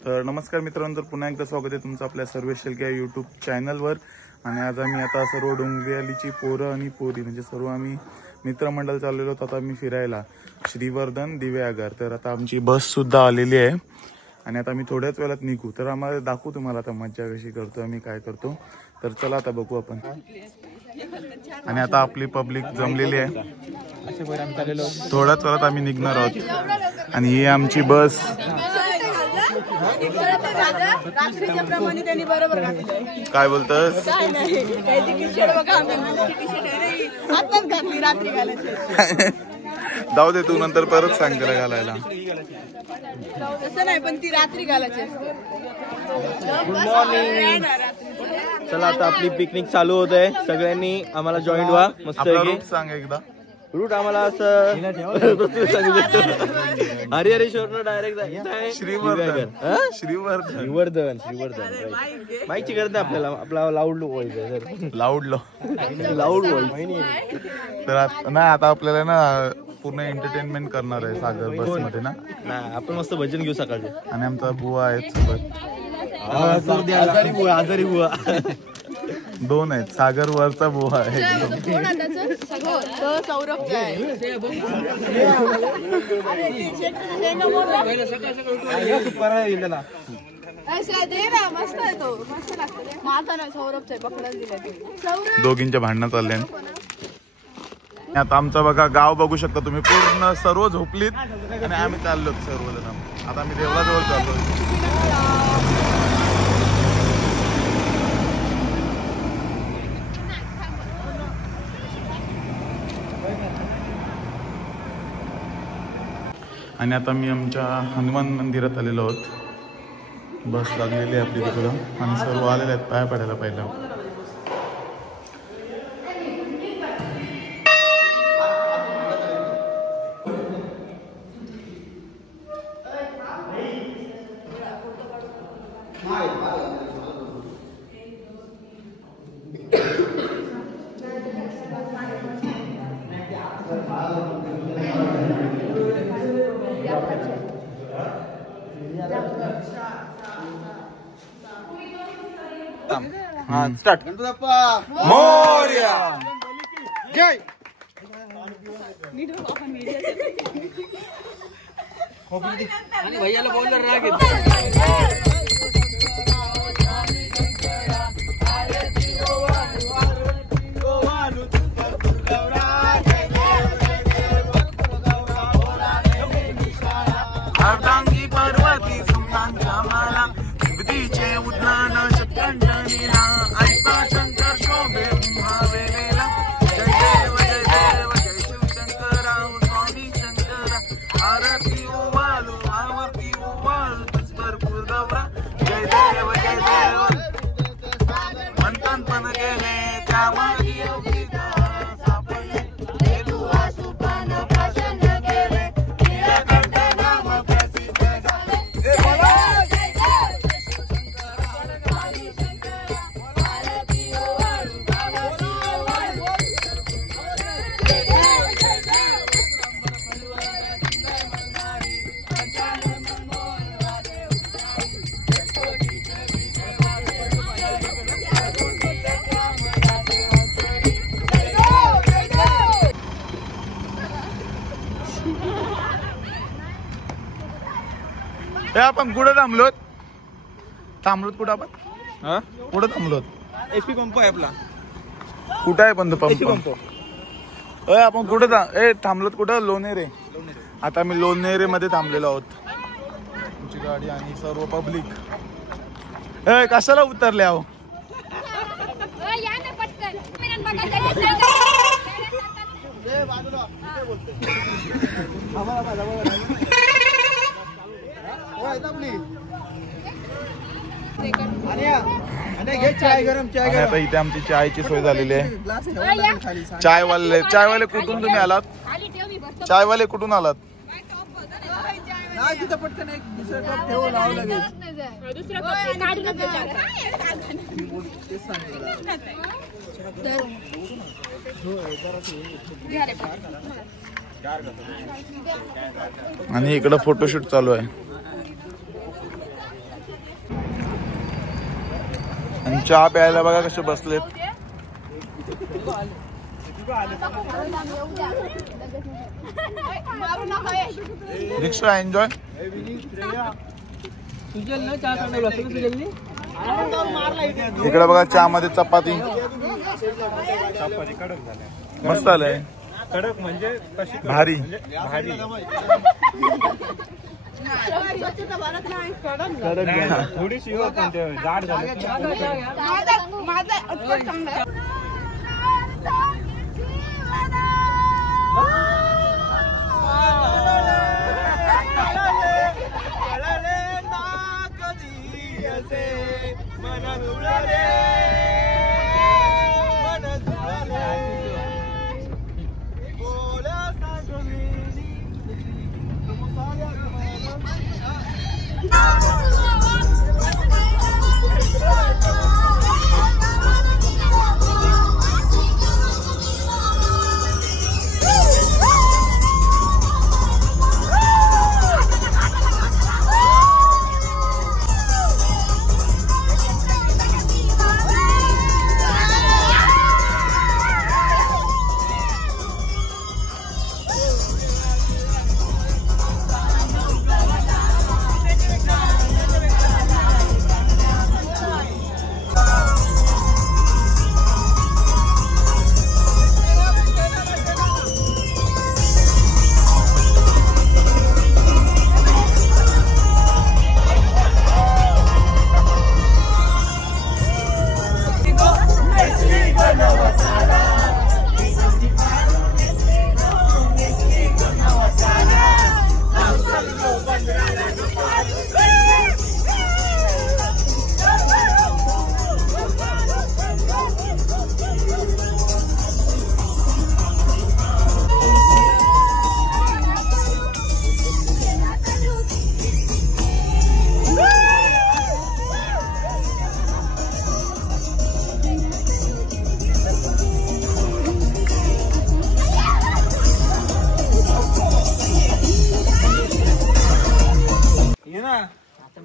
तर नमस्कार मित्रांनो, तर पुन्हा एकदा स्वागत आहे तुमचं आपल्या सर्वेश शेळके या यूट्यूब चॅनलवर। आणि आज आम्ही आता सर्व डोंबिवलीची पोरं आणि पोरी म्हणजे सर्व आम्ही मित्रमंडळ चाललेलो होतो आता आम्ही फिरायला श्रीवर्धन दिव्यागर। तर आता आमची बस सुद्धा आलेली आहे आणि आता आम्ही थोड्याच वेळात निघू। तर आम्हाला दाखवू तुम्हाला आता मज्जा कशी करतो आम्ही, काय करतो। तर चला आता बघू आपण। आणि आता आपली पब्लिक जमलेली आहे, थोड्याच वेळात आम्ही निघणार आहोत। आणि ही आमची बस काय बोलतस? जाऊ दे, तू नंतर परत सांग त्याला घालायला। तसं नाही, पण ती रात्री घालायची। Good morning. चला आता आपली पिकनिक चालू होत आहे, सगळ्यांनी आम्हाला जॉईन व्हा। मस्त सांग एकदा रूट आम्हाला असं हरिहरेश्वर डायरेक्ट श्रीवर्धन श्रीवर्धन माहिती गरज नाही आपल्याला, आपला लाऊड व्हॉइस आहे, लाऊड व्हॉइस। तर नाही आता आपल्याला ना पूर्ण एंटरटेनमेंट करणार आहे सागर बस मध्ये ना। आपण मस्त भजन घेऊ सकाळचे। आणि आमचा बुवा आहेत सोबत, आजारी बुवा दोन आहेत, सागर वरचा बुवा आहे। दोघींच्या भांडणं चालले। आता आमचं बघा गाव बघू शकता तुम्ही, पूर्ण सर्व झोपलीत आणि आम्ही चाललो सर्वजण। आता आम्ही देवळाजवळ चाललो। आणि आता मी आमच्या हनुमान मंदिरात आलेलो आहोत। बस लागलेली आहे आपली तिकडं आणि सर्व आलेले आहेत पाया पडायला पहिला। स्टार्ट। मोरया जय। आणि भैयाला बोलणार राग येतो। अर्धांगी पर्वती सुमनांच्या माला विधीचे उद्यान चंदनीला ऐसा शंकर शोभे उमावेलेला। जय देव जय देव जय शिवशंकरा स्वामी शंकरा। आरती ओवाळू आरती ओवाळू तुझ भरपूर गौरा। जय देव म्हणतान पण गेले त्या मागी योगिता सापडले हे दुआ सुपन प्रसन्न केले निराकंठ नाम प्रसिद्ध झाले। आपण कुठे थांबलोत कुठं आपण कुठं थांबलोत? एसपी पंप आहे आपला। कुठं आहे पण पंप? आपण कुठं थांबलोत कुठं? लोणेरे। आता मी लोणेरे मध्ये थांबलेलो आहोत। तुमची गाडी आणि सर्व पब्लिक कशाला उतरले आहो? आता इथे आमची चायची सोय झालेली आहे। चायवाले कुठून तुम्ही आलात? चायवाले कुठून आलात? आणि इकडे फोटोशूट चालू आहे। आणि चहा प्यायला बघा कसे बसलेत. रिक्षा एन्जॉय. इकडे बघा चहा मध्ये चपाती मस्त आलंय. कडक म्हणजे भारी. थोडीशी जाड झाली.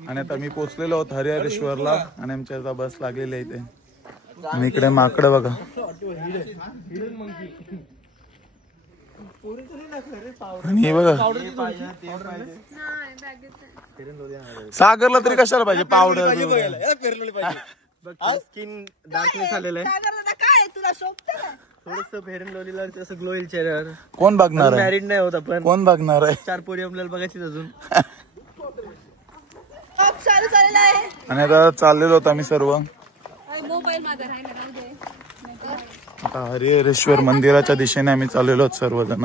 आणि आता मी पोहोचलेलो आहोत हरिहरेश्वरला आणि आमच्या आता बस लागलेली आहे इथे. आणि इकडे माकडं बघा. आणि बघा सागरला तरी कशाला पाहिजे पावडर. स्किन डार्कनेस आलेलं आहे. काय तुला शोभत थोडस फेअर अँड लवलीला तसं ग्लो येईल चेहऱ्यावर. कोण बघणार आहे? मॅरिड नाही होत आपण. कोण बघणार आहे? 4 पोरी आपल्याला बघायची अजून. चालू झालेला आहे. आणि आता चाललेलो होतो आम्ही सर्व. मोबाईल माझा राहिला राहू दे. आता हरिहरेश्वर मंदिराच्या दिशेने आम्ही चाललेलो आहोत सर्वजण.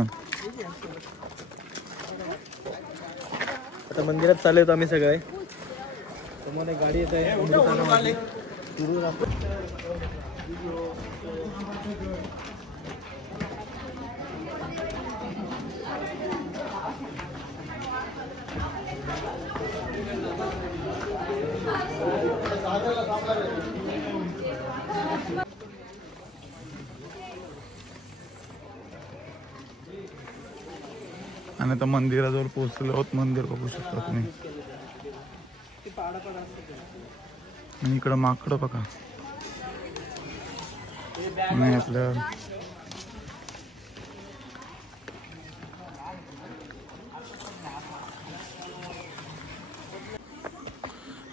आता मंदिरात चाललो होतो आम्ही सगळे. समोर एक गाडी येत आहे. आणि आता मंदिराजवळ पोहोचलेलो आहोत. मंदिर बघू शकता तुम्ही. आणि इकडं माकडं बघा. आणि आपल्या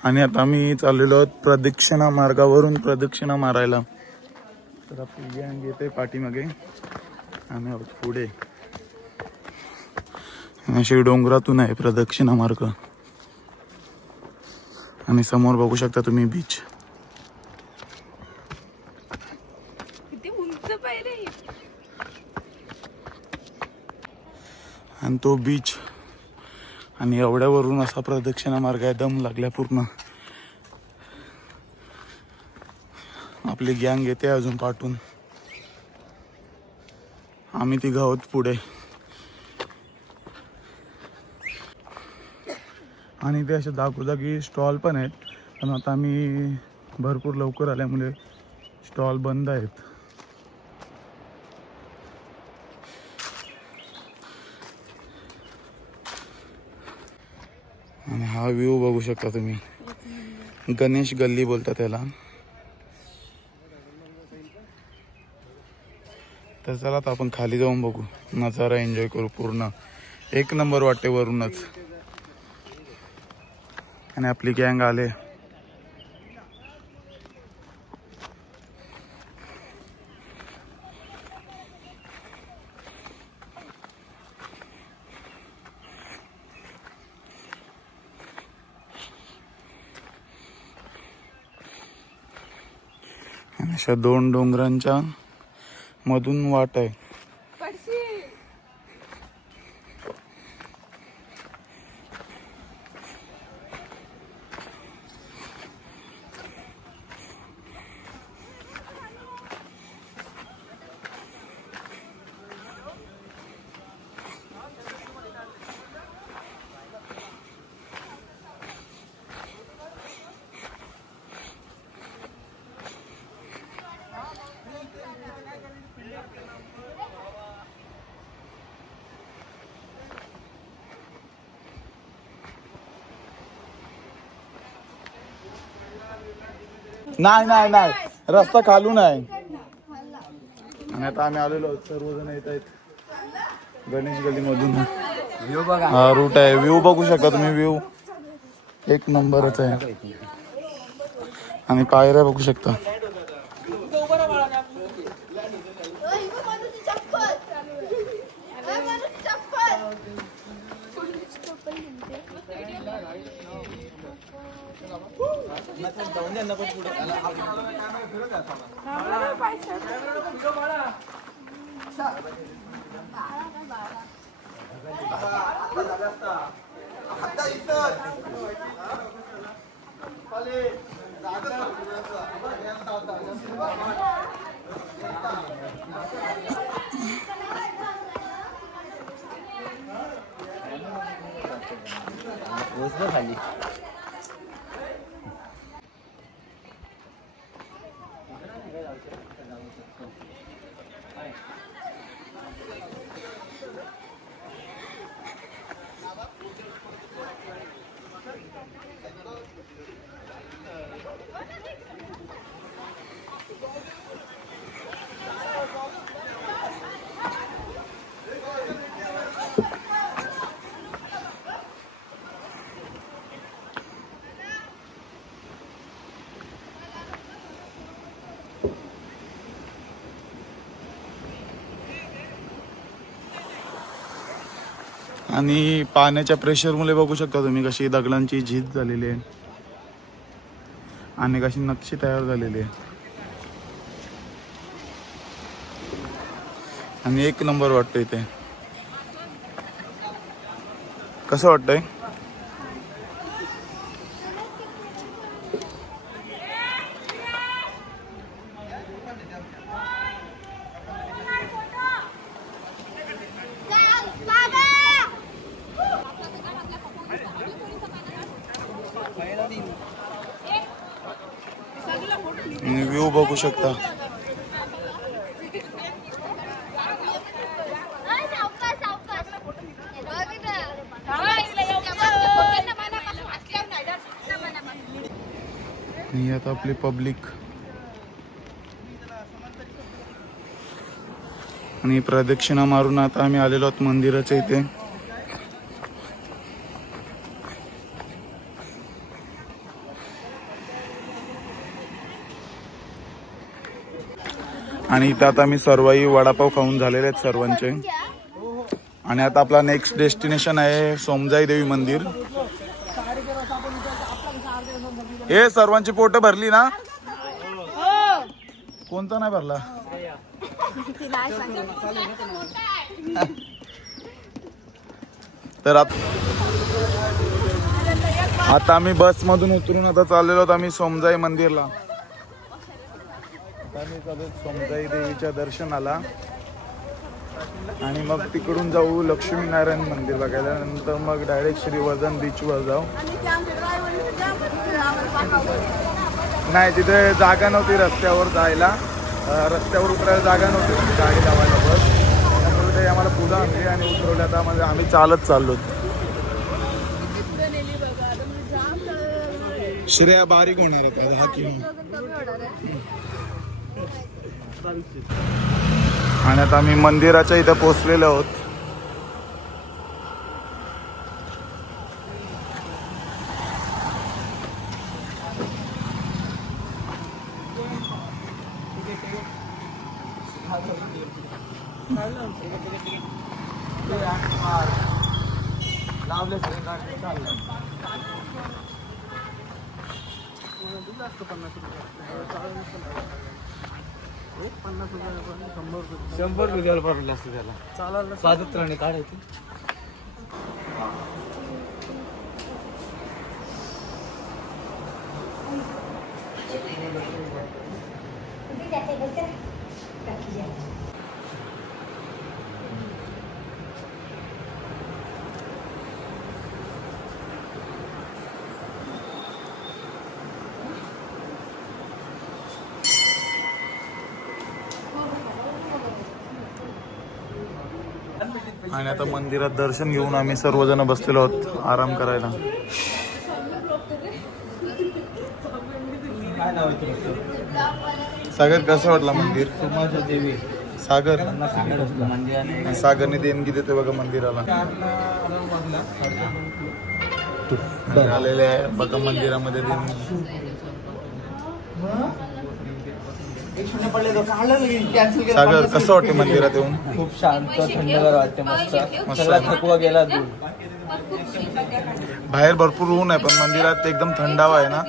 आणि आता आम्ही चाललेलो आहोत प्रदक्षिणा मार्गावरून प्रदक्षिणा मारायला. तर आपली गँग येते पाठीमागे. आम्ही आहोत पुढे. अशी डोंगरातून आहे प्रदक्षिणा मार्ग. आणि समोर बघू शकता तुम्ही बीच. किती उंच पायरी. आणि तो बीच आणि एवढ्यावरून असा प्रदक्षिणा मार्ग आहे. दम लागल्या पूर्ण. आपली गँग येते अजून पाठून. आम्ही तिघं आहोत पुढे. आणि ते असे जागोजागी स्टॉल पण आहेत. पण आता आम्ही भरपूर लवकर आल्यामुळे स्टॉल बंद आहेत. आणि हा व्ह्यू बघू शकता तुम्ही. गणेश गल्ली बोलतात त्याला. तर चला आता आपण खाली जाऊन बघू, नजारा एन्जॉय करू. पूर्ण एक नंबर वाटते वरूनच. आणि आपली गँग आले. आणि अशा 2 डोंगरांच्या मधून वाट आहे. नाही नाही नाही, रस्ता खालून आहे. आणि आता आम्ही आलेलो सर्वजण येत आहेत गणेश गली मधून. हा रूट आहे. व्ह्यू बघू शकता तुम्ही. व्ह्यू एक नंबरच आहे. आणि पायऱ्या बघू शकता. खाली आणि पाण्याच्या प्रेशरमुळे बघू शकता तुम्ही कशी दगडांची झीज झालेली आहे आणि कशी नक्षी तयार झालेली आहे. आणि एक नंबर वाटतं इथे. कसं वाटतंय? व्ह्यू बघू शकता. आणि आता आपली पब्लिक आणि प्रदक्षिणा मारून आता आम्ही आलेलो आहोत मंदिराच्या इथे. आणि इथं आता आम्ही सर्वही वडापाव खाऊन झालेले आहेत सर्वांचे. आणि आता आपला नेक्स्ट डेस्टिनेशन आहे सोमजाई देवी मंदिर. हे सर्वांची पोट भरली ना? कोणता नाही भरला? तर आता आम्ही बस मधून उतरून आता चाललेलो आहोत आम्ही सोमजाई मंदिरला. आम्ही चालू सोमजाई देवीच्या दर्शनाला आणि मग तिकडून जाऊ लक्ष्मीनारायण मंदिर बघायला. नंतर मग डायरेक्ट श्रीवर्धन बीचवर जाऊ. नाही तिथे जागा नव्हती रस्त्यावर जायला. रस्त्यावर उतरायला जागा नव्हती गाडी लावायला बस. त्यामुळे ते आम्हाला पुढं आणली आणि उतरवलं. आता म्हणजे आम्ही चालत चाललो. श्रेया बारीक होणार आहे हा की. आणि आता आम्ही मंदिराच्या इथे पोहोचलेलो आहोत. ₹100 पडले असते त्याला. स्वातंत्र्याने काढायची. आणि आता मंदिरात दर्शन घेऊन आम्ही सर्वजण बसलेलो आहोत आराम करायला. सागर कसं वाटलं मंदिर? देवी सागर सागरने देणगी देते बघा मंदिराला. आलेले आहे बघा मंदिरामध्ये देणगी. सागर कसं वाटते मंदिरात येऊन? खूप शांत थंडगार वाटते. मस्त सगळा थकवा गेला दूर. बाहेर भरपूर ऊन आहे पण मंदिरात एकदम थंडावा आहे ना.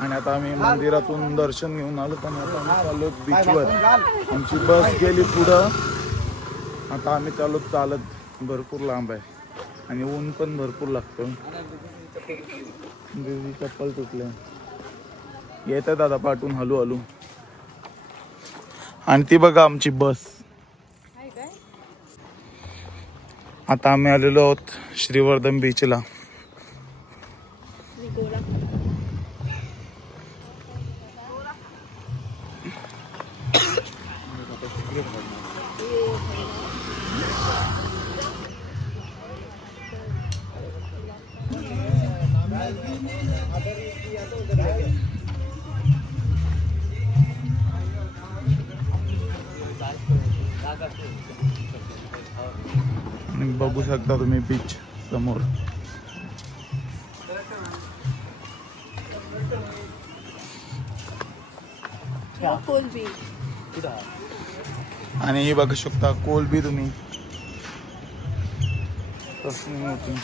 आणि आता आम्ही मंदिरातून दर्शन घेऊन आलो पण आता आम्ही चाललो बीचवर. आमची बस गेली पुढं. आता आम्ही चाललो चालत. भरपूर लांब आहे आणि ऊन पण भरपूर लागतं. दिदी चप्पल तुटले. येतात दादा पाठवून हलू हलू. आणि ती बघा आमची बस. आता आम्ही आलेलो आहोत श्रीवर्धन बीचला. आणि बघू शकता तुम्ही बीच समोर. आणि हे बघू शकता कोलबी तुम्ही कसली मोठी.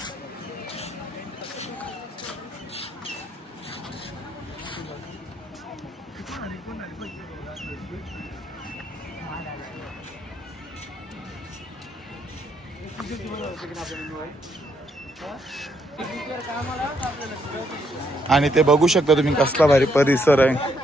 आणि ते बघू शकता तुम्ही कसला भारी परिसर आहे.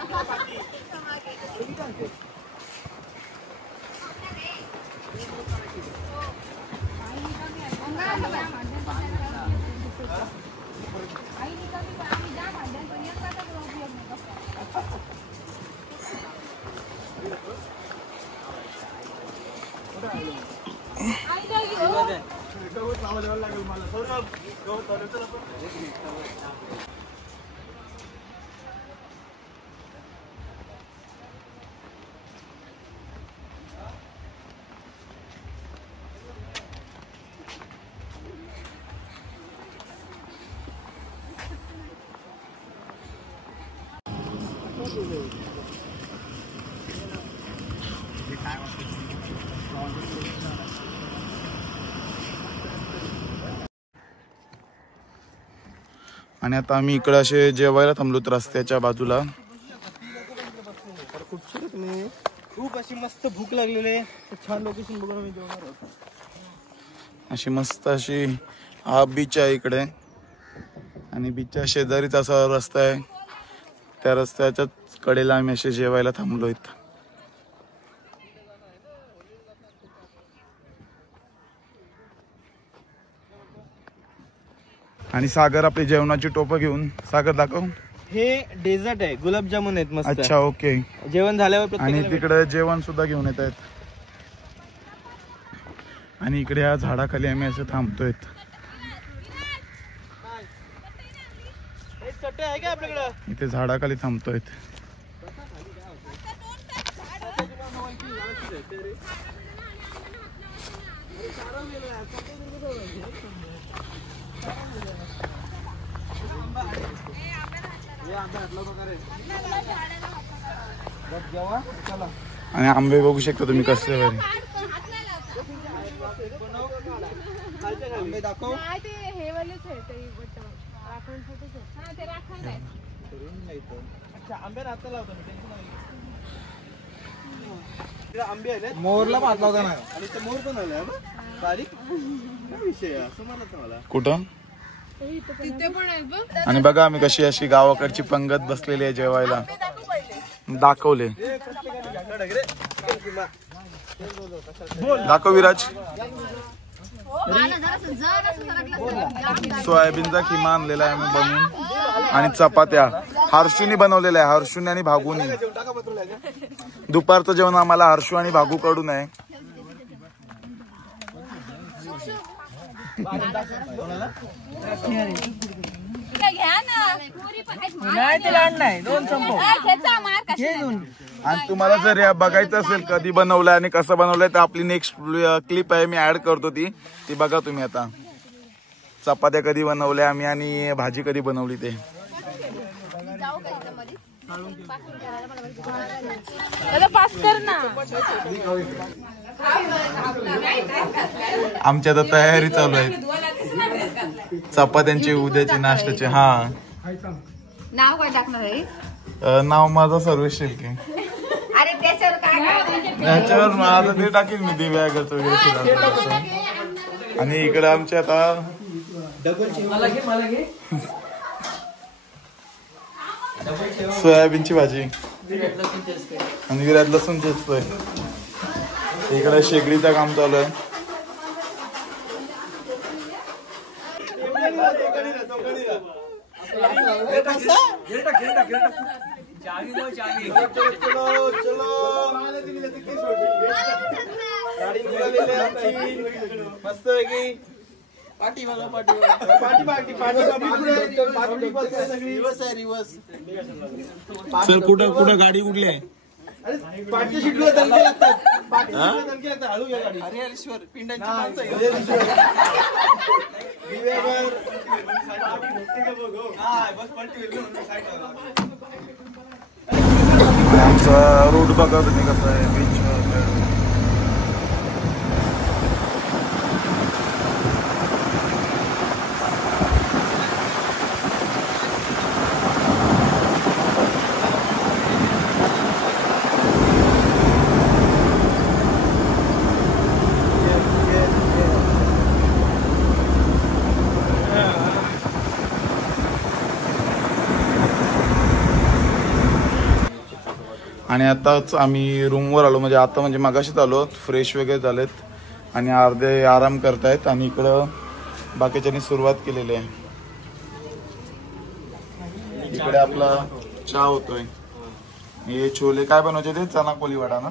आणि आता आम्ही इकडे असे जेवायला थांबलोत रस्त्याच्या बाजूला. खूप अशी मस्त भूक लागलेली आहे. छान लोकेशन बघून आम्ही जेवणार आहोत. अशी मस्त अशी हा बीच आहे इकडे आणि बीचच्या शेजारीच असा रस्ता आहे. त्या रस्त्याच्याच कडेला आम्ही असे जेवायला थांबलो इथं. आणि सागर आपली जेवणाची टोपं घेऊन. सागर दाखव. हे डेझर्ट आहे. गुलाबजामुन आहेत मस्त. अच्छा ओके. जेवण झाल्यावर आणि तिकडे जेवण सुद्धा घेऊन येत आहेत. आणि इकडे या झाडाखाली आम्ही असं थांबतोय. इथे झाडाखाली थांबतोय. आणि आंबे बघू शकता तुम्ही कसले भारी. मोरला भात लावता ना आणि ते मोर पण आलाय बारीक विषय असं म्हणत मला कुठं. तिथे पण आहे बघ. आणि बघा आम्ही कशी अशी गावाकडची पंगत बसलेली आहे जेवायला. दाखवले दाखव विराज. सोयाबीनचा खिमा आणलेला आहे आम्ही बनवून आणि चपात्या हर्षूनी बनवलेल्या आहे. हर्षूने आणि भागूनी. दुपारचं जेवण आम्हाला हर्षू आणि भागू कडून आहे. आणि तुम्हाला जर या बघायचं असेल कधी बनवलंय आणि कसं बनवलंय तर आपली नेक्स्ट क्लिप आहे मी ऍड करतो ती बघा तुम्ही. आता चपात्या कधी बनवल्या आम्ही आणि भाजी कधी बनवली ते. पास कर ना. आमची आता तयारी चालू आहे चपात्यांची उद्याची नाश्त्याची. हा नाव काय टाकणार आहे. नाव माझं सर्वेश शेळके. अरे त्याच्यावर काय याच्यावर माझं ते टाकीन मी दिव्यागरचं वगैरे. आणि इकडे आमच्या आता सोयाबीनची भाजी आणि विराट लसूण चेचतोय. इकडे शेगडीचं काम चालू आहे. मस्त वेगळी पार्टी मला सर कुठं कुठं गाडी कुठली आहे. पाठची शिकलो दणके लागतात हळू घ्या गाडी. अरे हरीश्वर पिंडांची माणसं आमचा रोड बघा तुम्ही कसं आहे. बीच आणि आताच आम्ही रूमवर आलो. म्हणजे आता म्हणजे मगाशीच आलो. फ्रेश वगैरे झालेत आणि अर्धे आराम करतायत. आणि इकडं बाकीच्यांनी सुरुवात केलेली आहे. इकडे आपला चहा होतोय. हे छोले काय बनवायचे ते चना कोलीवाडा ना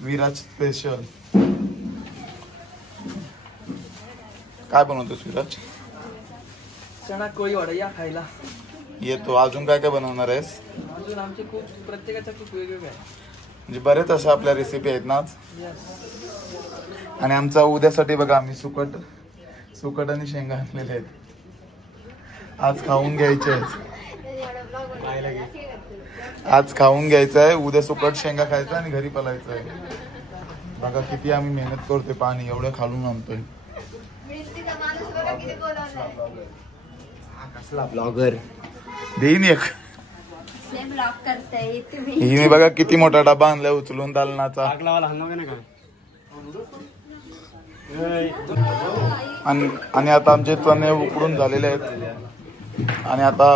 विराज स्पेशल. काय बनवतोस विराज. चणा कोळीवाडा या खायला येतो. अजून काय काय बनवणार आहेस. अजून आमचे खूप प्रत्येकाच्या खूप वेगवेगळे आहे. म्हणजे बरेच अशा आपल्या रेसिपी आहेत ना. आणि आमचा उद्यासाठी बघा आम्ही सुकट आणि शेंगा आणलेले आहेत. आज खाऊन घ्यायचे आज खाऊन घ्यायचं आहे. उद्या सुकट शेंगा खायचा आणि घरी पलायचं आहे. बघा किती आम्ही मेहनत करतोय. पाणी एवढं खालून आणतोय. कसला ब्लॉगर देईन एक. हिने बघा किती मोठा डबा आणलाय उचलून दालनाचा. आणि आता आमचे चणे उकडून झालेले आहेत. आणि आता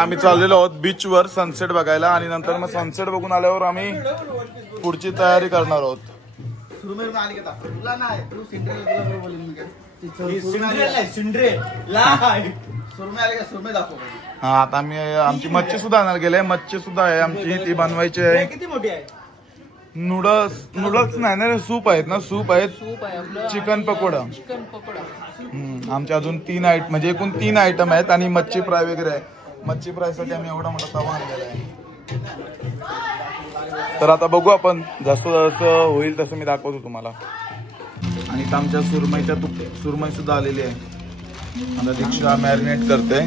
आम्ही चाललेलो आहोत बीचवर सनसेट बघायला. आणि नंतर मग सनसेट बघून आल्यावर आम्ही पुढची तयारी करणार आहोत. हा आता आम्ही आमची मच्छी सुद्धा आणायला गेले. मच्छी सुद्धा आहे आमची ती बनवायची आहे. किती मोठी आहे. नूडल्स नाही ना, सूप आहेत ना, सूप आहेत, सूप आहे आपलं, चिकन पकोडा. चिकन पकोडा. आमच्या अजून 3 आयटम म्हणजे एकूण 3 आयटम आहेत आणि मच्छी फ्राय वगैरे आहे. मच्छी फ्राय साठी आम्ही एवढा मोठा तवा आणलेला आहे. तर आता बघू आपण, जसं जसं होईल तसं मी दाखवतो तुम्हाला. आणि इथं आमच्या सुरमई सुद्धा आलेली आहे. आता दीक्षा मॅरिनेट करते.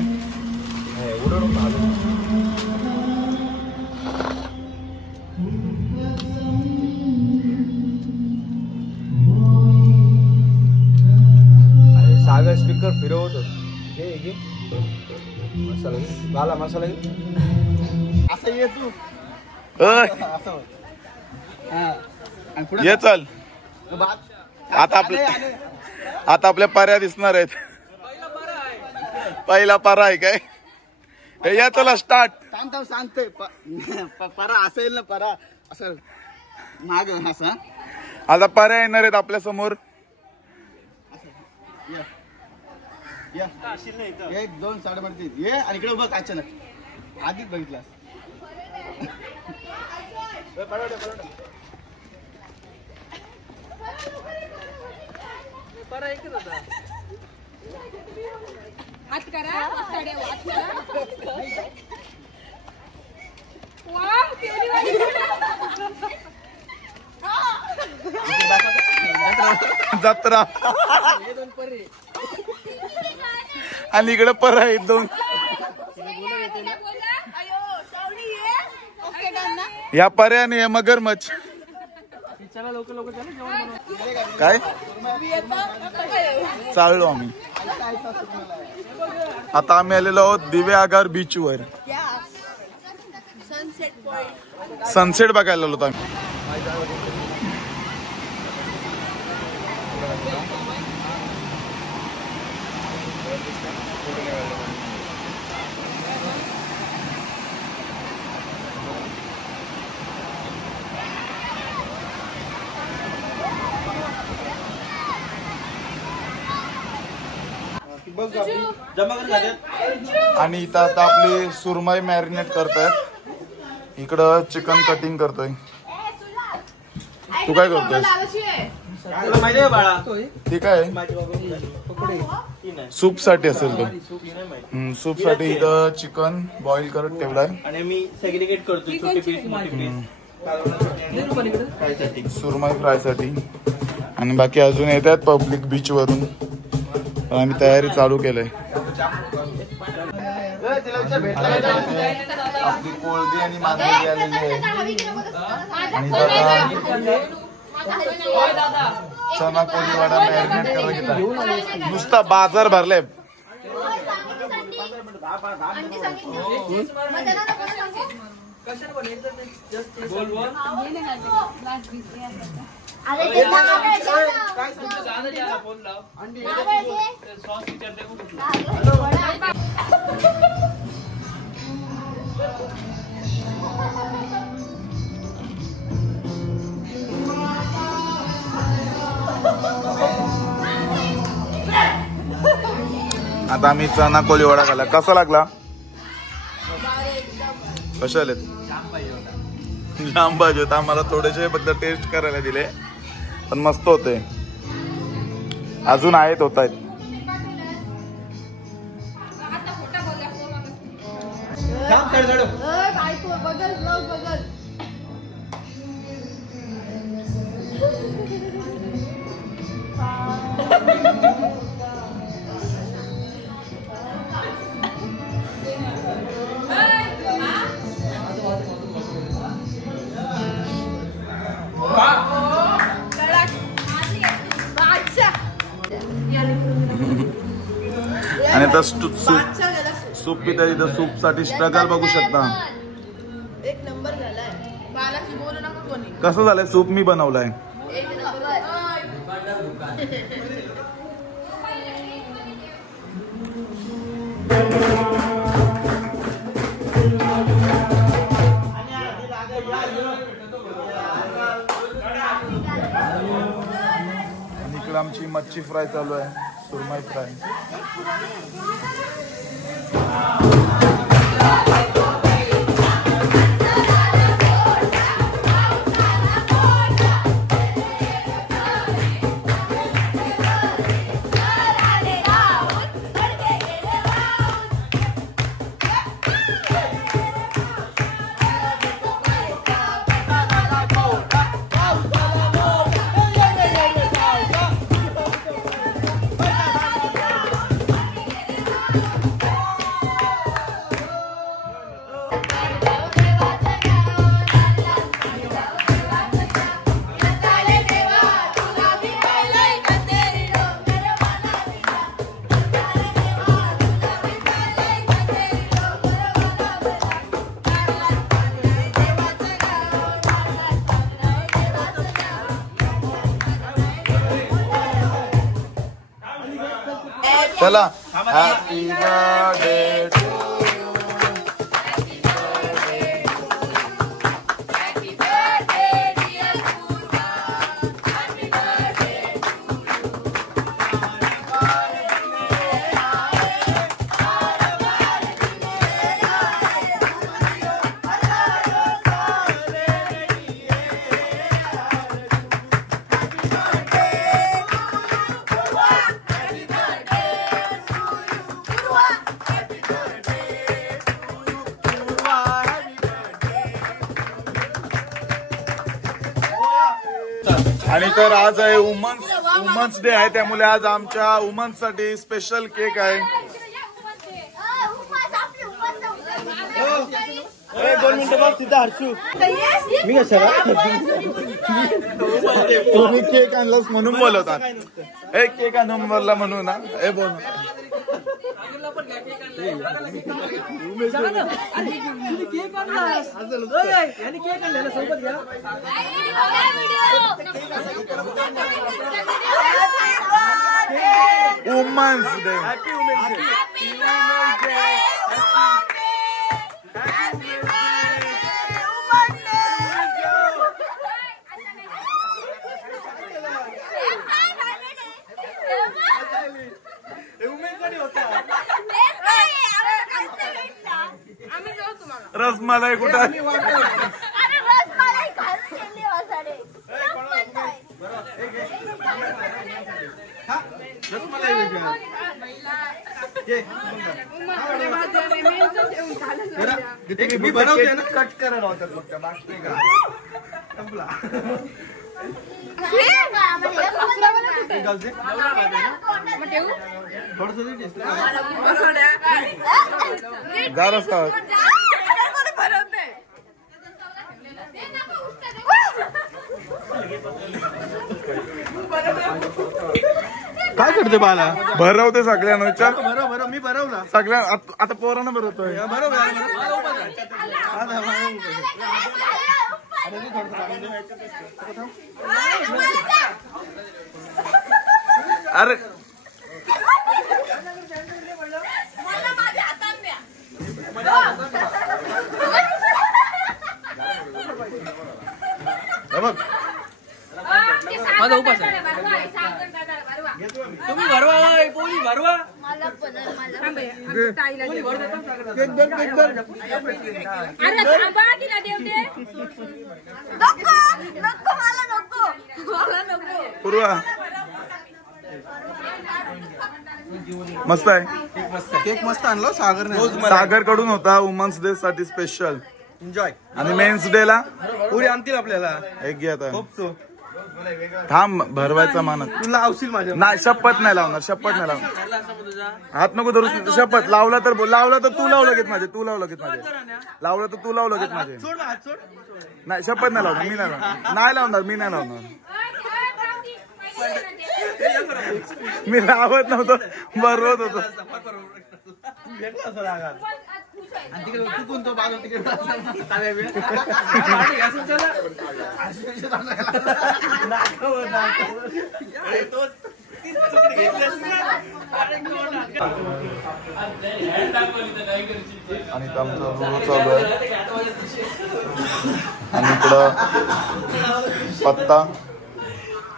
सागर स्पीकर फिरवतो. घे मसाला घे, घाला मसाला घे. असं ये तू, ये चल. आता आपल्या पर्या दिसणार आहेत. पहिला पारा आहे काय? हे या चला स्टार्ट. सांगते परा असेल ना, परा असं माग असं. आता पर्या येणार आहेत आपल्या समोर. 1 2 साडेबारा ये आणि इकडे बघ. अचानक आधीच बघितला. हात करा. जत्रा आणि इकडे पर आहेत 2. या पर्याने आहे मगरमच्छ. काय चाललो आम्ही. आता आम्ही आलेलो आहोत दिवे आगार बीच वर. सनसेट बघायला आलो आम्ही. आणि इथं आता आपली सुरमई मॅरिनेट करतायत. इकडं चिकन कटिंग करतोय. तू काय करतोय? ठीक आहे. सूप साठी असेल तो. सूप साठी इथं चिकन बॉईल करत ठेवलाय. आणि मी सेग्रिगेट करतो छोटे पीस मोठे पीस सुरमई फ्राय साठी. आणि बाकी अजून येतात पब्लिक बीच वरून. आम्ही तयारी चालू केलंय. आपली कोळंबी आणि मांदेली आलेली आहे. आणि चना कोळी वडा मॅरिनेट करायला घेतात. नुसता बाजार भरलाय. आता आम्ही चना कोळी वडा खाल्ला. कसा लागला? कसे आलेत? जाम पाहिजे होता आम्हाला. थोडेसे फक्त टेस्ट करायला दिले पण मस्त होते. अजून आहेत होत आहेत. आणि आता सूप पिता. इथं सूप साठी स्ट्रगल बघू शकता. एक नंबर झालाय. बालाशी बोलू नका कोणी. कसं झालंय सूप? मी बनवलाय. एक नंबर. आणि इकडे आमची मच्छी फ्राय चालू आहे. सुरमई फ्राय. चला हॅपी बर्थडे टू आणि तर आज आहे वुमन्स डे आहे, त्यामुळे आज आमच्या वुमन्स साठी स्पेशल केक आहे. 2 मिनिटं बघ तिथं हर्षू मी कशाला तुम्ही केक आणलास म्हणून बोलवतात. एक केक आणून बोलला म्हणून ना हे बोल. वुमन्स डे रसमलाई कुठं मी बनवते ना कट करायला होतात फक्त बाकी का गार असतात. काय करते बाला भरवते सगळ्यांना विचार. बरोबर मी भरवला सगळ्या आता पोरांना भरवतोय. अरे माझा उपास आहे. तुम्ही भरवा पोळी भरवा पूर्वा मस्त आहे. केक मस्त आणलो सागर कडून होता वुमन्स डे साठी स्पेशल. एन्जॉय. आणि मेन्स डे ला पुरी आणतील आपल्याला. एक घे आता. Hope so. थांब भरवायचा मानत तुला आवशील माझ्या नाही. शपथ नाही लावणार. शपथ नाही लावणार. हात नको धरू. शपथ लावला तर बोल. लावला तर तू लावलं घेत माझे. तू लावलं घेत माझे. लावलं तर तू लावलं घेत माझे. सोड हात सोड. नाही शपथ नाही लावणार. मी नाही लावणार. नाही लावणार. मी नाही लावणार. मी लावत नव्हतो. भरवत होतो. आणि आमचा रोड चालू आहे. आणि इकडं पत्ता,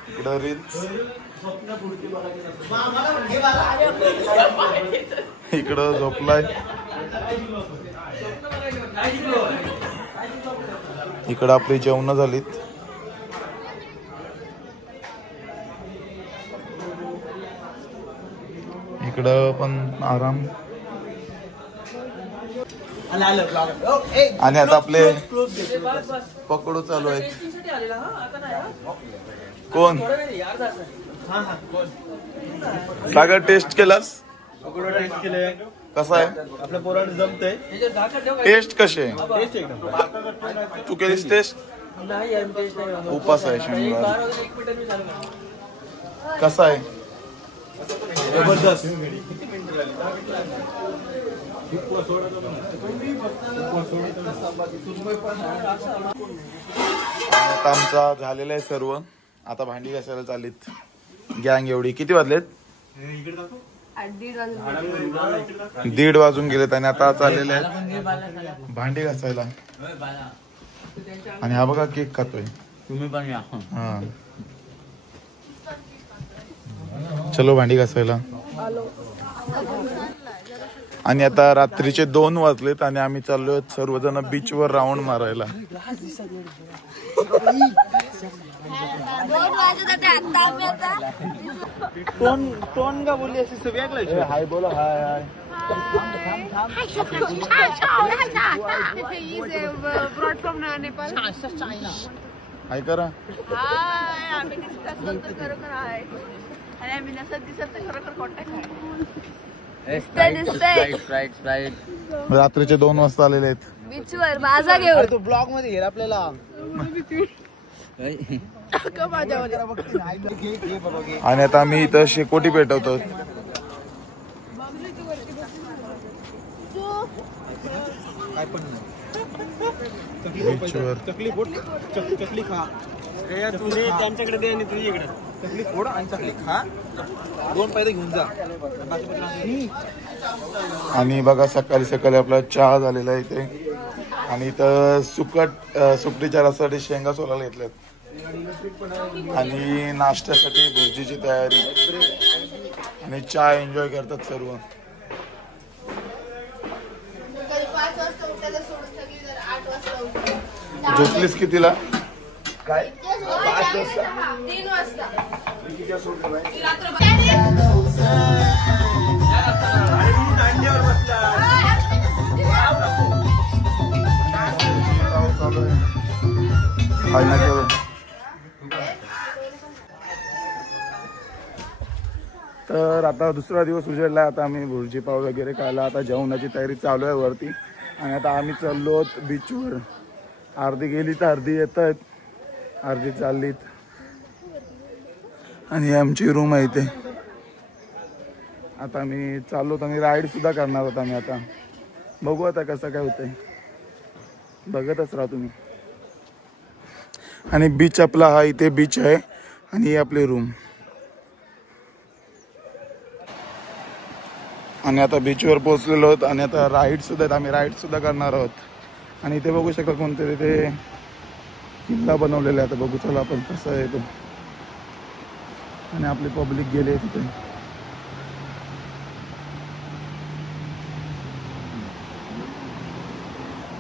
इकडं रील्स, इकडं झोपलाय, इकडं आपली जेवण झालीत. इकडं पण आराम. आणि आता आपले पकडू चालू आहेत. कोण सागर टेस्ट केलास? टेस्ट केले. कसा आहे? आपल्या पोराने जमतंय. टेस्ट कशी आहे? टेस्ट एकदम. तू केलीस टेस्ट? उपास आहे शनिवार. कसा आहे? जबरदस्त. आता आमचा झालेला आहे सर्व. आता भांडी घासायला चाललीत गँग. एवढी किती वाजलेत? 1:30 वाजून गेलेत आणि आता चाललेले आहेत भांडी घासायला. आणि हा बघा केक खातोय. तुम्ही पण या. हा चलो भांडी घासायला. आणि आता रात्रीचे 2 वाजलेत आणि आम्ही चाललोय सर्वजण बीचवर राऊंड मारायला. टोन का बोलली अशी सगळ्या हाय बोला. हाय हाय करा. रात्रीचे 2 वाजता आलेले आहेत बीचवर माझा घेऊन. तू ब्लॉग मध्ये घे आपल्याला. आणि आता आम्ही इथं शेकोटी पेटवतो. चकली खा. त्यांच्याकडे दे आणि तुझ्याकडे चकली फोड आणि चकली खा. 2 पैसे घेऊन जा. आणि बघा सकाळी सकाळी आपला चहा झालेला आहे इथे. आणि इथं सुकटीच्या रसासाठी शेंगा सोलायला घेतल्यात. आणि नाश्त्यासाठी भुर्जीची तयारी आणि चहा एन्जॉय करतात सर्व. झोपलीस कितीला? काय 3 वाजता. तर आता दुसरा दिवस उजेडला. आता आम्ही भुर्जी पाव वगैरे खायला आता जेवणाची तयारी चालू आहे वरती. आणि आता आम्ही चाललो बीचवर. अर्धी गेली तर अर्धी येत आहेत, अर्धी चाललीत. आणि आमची रूम आहे इथे. आता आम्ही चाललो आणि राईड सुद्धा करणार आहोत आम्ही. आता बघू आता कसं काय होतंय, बघतच राहा तुम्ही. आणि बीच आपला हा इथे बीच आहे आणि ही आपली रूम. आणि आता बीचवर पोहोचलेलो आहोत आणि आता राईड सुद्धा आहेत, आम्ही राईड सुद्धा करणार आहोत. आणि इथे बघू शकता कोणतरी ते किल्ला बनवलेला आहे. आता बघू चला आपण कसं आहे तो. आणि आपली पब्लिक गेले तिथे.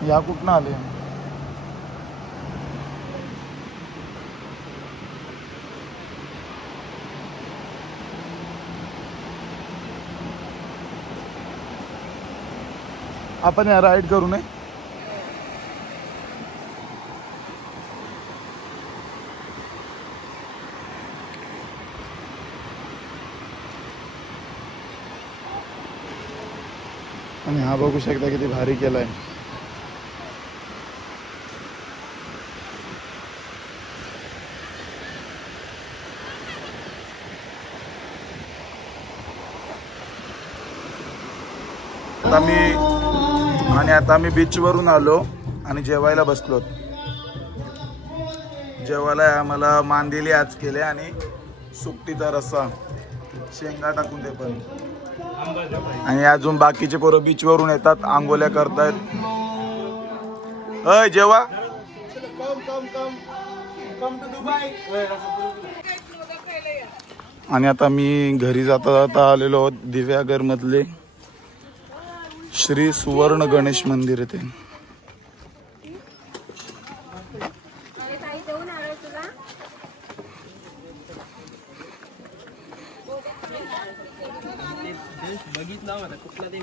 या कुठनं आले? आपण या राईड करू नये. आणि हा बघू शकता किती भारी केलाय. आता आम्ही बीच वरून आलो आणि जेवायला बसलो. जेवायला आम्हाला मांदेली आज केले आणि सुकटीचा रस्सा, शेंगा टाकून ते पण. आणि अजून बाकीचे पोरं बीच वरून येतात, आंघोळ्या करतायत. अय जेवा. आणि आता मी घरी जाता जाता आलेलो आहोत दिव्यागर मधले श्री सुवर्ण गणेश मंदिर येथे. बघितला कुठला ते